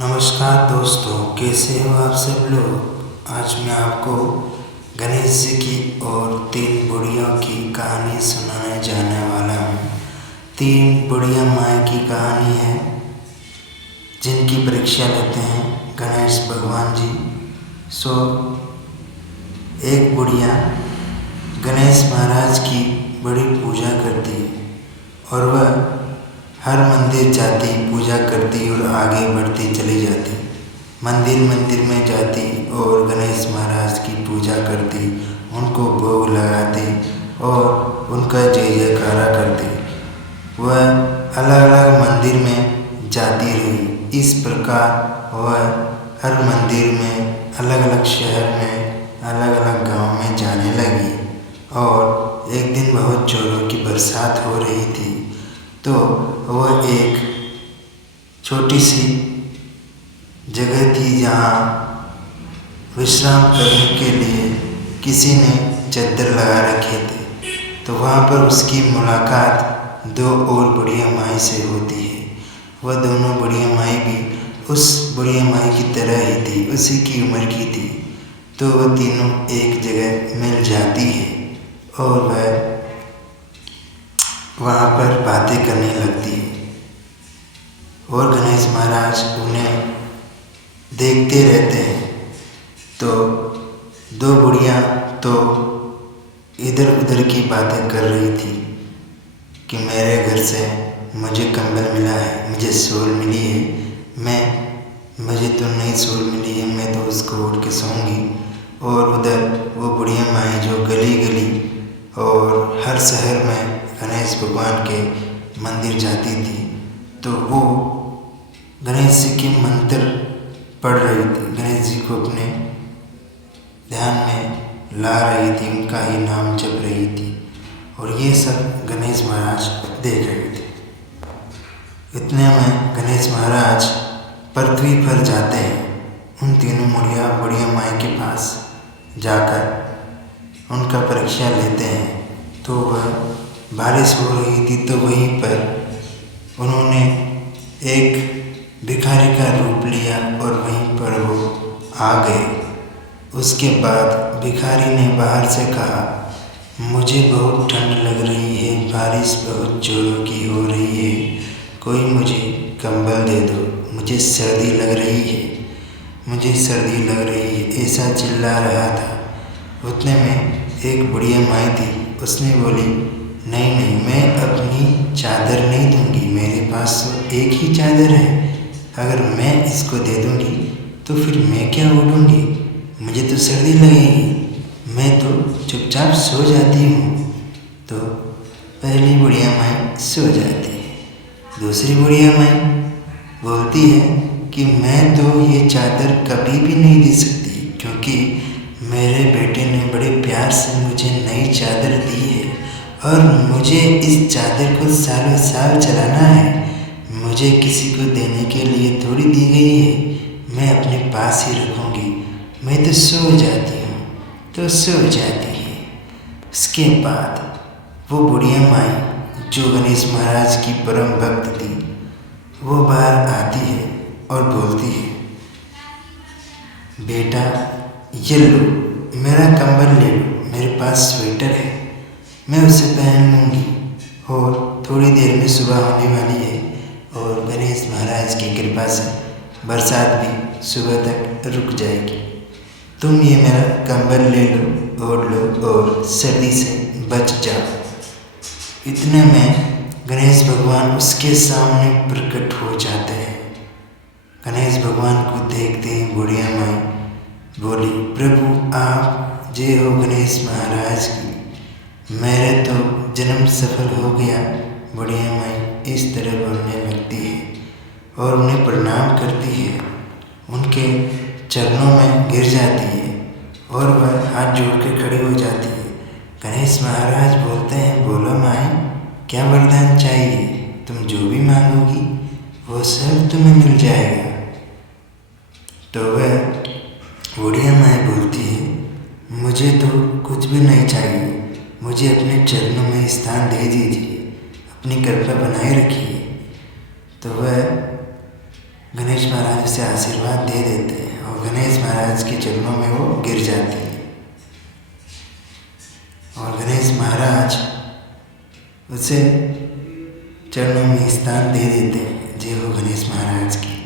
नमस्कार दोस्तों, कैसे हो आप सब लोग। आज मैं आपको गणेश जी की और 3 बुढ़ियों की कहानी सुनाने जाने वाला हूँ। 3 बुढ़िया माँ की कहानी है जिनकी परीक्षा लेते हैं गणेश भगवान जी। एक बुढ़िया गणेश महाराज की बड़ी पूजा करती है और वह हर मंदिर जाती, पूजा करती और आगे बढ़ती चली जाती। मंदिर में जाती और गणेश महाराज की पूजा करती, उनको भोग लगाती और उनका जय जयकारा करती। वह अलग अलग मंदिर में जाती रही। इस प्रकार वह हर मंदिर में, अलग अलग शहर में, अलग अलग गांव में जाने लगी। और एक दिन बहुत जोरों की बरसात हो रही थी, तो वह एक छोटी सी जगह थी जहाँ विश्राम करने के लिए किसी ने चादर लगा रखे थे। तो वहाँ पर उसकी मुलाकात 2 और बुढ़िया माई से होती है। वह दोनों बुढ़िया माई भी उस बुढ़िया माई की तरह ही थी, उसी की उम्र की थी। तो वह तीनों एक जगह मिल जाती है और वह वहाँ पर बातें करने लगती है। और गणेश महाराज उन्हें देखते रहते हैं। तो 2 बुढ़िया तो इधर उधर की बातें कर रही थी कि मेरे घर से मुझे कंबल मिला है, मुझे शॉल मिली है, मुझे तो नहीं शॉल मिली है, मैं तो उसको ओढ़ के सोऊंगी। और उधर वो बुढ़िया माई जो गली गली और हर शहर में गणेश भगवान के मंदिर जाती थी, तो वो गणेश जी के मंत्र पढ़ रही थी, गणेश जी को अपने ध्यान में ला रही थी, उनका ही नाम जप रही थी। और ये सब गणेश महाराज देख रहे थे। इतने में गणेश महाराज पृथ्वी पर जाते हैं। उन तीनों बुढ़िया माई के पास जाकर उनका परीक्षा लेते हैं। तो वह बारिश हो रही थी, तो वहीं पर उन्होंने एक भिखारी का रूप लिया और वहीं पर वो आ गए। उसके बाद भिखारी ने बाहर से कहा, मुझे बहुत ठंड लग रही है, बारिश बहुत जोरों की हो रही है, कोई मुझे कंबल दे दो, मुझे सर्दी लग रही है, मुझे सर्दी लग रही है, ऐसा चिल्ला रहा था। उतने में एक बुढ़िया माई थी, उसने बोली, नहीं, मैं अपनी चादर नहीं दूंगी, मेरे पास तो एक ही चादर है, अगर मैं इसको दे दूंगी तो फिर मैं क्या ओढ़ूंगी, मुझे तो सर्दी लगेगी, मैं तो चुपचाप सो जाती हूँ। तो पहली बुढ़िया माई सो जाती है। दूसरी बुढ़िया माई बोलती है कि मैं तो ये चादर कभी भी नहीं दे सकती, क्योंकि मेरे बेटे ने बड़े प्यार से मुझे नई चादर दी है और मुझे इस चादर को सालों साल चलाना है, मुझे किसी को देने के लिए थोड़ी दी गई है, मैं अपने पास ही रखूँगी, मैं तो सो जाती हूँ। तो सो जाती है। उसके बाद वो बुढ़िया माई जो गणेश महाराज की परम भक्त थी, वो बाहर आती है और बोलती है, बेटा ये लो, मेरा कंबल ले लो, मेरे पास स्वेटर है, मैं उसे पहन लूँगी और थोड़ी देर में सुबह होने वाली है और गणेश महाराज की कृपा से बरसात भी सुबह तक रुक जाएगी। तुम ये मेरा कंबल ले लो, ओढ़ लो और सर्दी से बच जाओ। इतने में गणेश भगवान उसके सामने प्रकट हो जाते हैं। गणेश भगवान को देखते ही बुढ़िया माई बोली, प्रभु आप जय हो गणेश महाराज की, मेरे तो जन्म सफल हो गया। बुढ़िया माई इस तरह बोलने लगती है और उन्हें प्रणाम करती है, उनके चरणों में गिर जाती है और वह हाथ जोड़ के खड़ी हो जाती है। गणेश महाराज बोलते हैं, बोलो माई, क्या वरदान चाहिए, तुम जो भी मांगोगी वो सब तुम्हें मिल जाएगा। तो वह बुढ़िया माई बोलती है, मुझे तो कुछ भी नहीं चाहिए, मुझे अपने चरणों में स्थान दे दीजिए, अपनी कृपा बनाए रखिए। तो वह गणेश महाराज उसे आशीर्वाद दे देते हैं और गणेश महाराज के चरणों में वो गिर जाती है और गणेश महाराज उसे चरणों में स्थान दे देते हैं। जय हो गणेश महाराज की।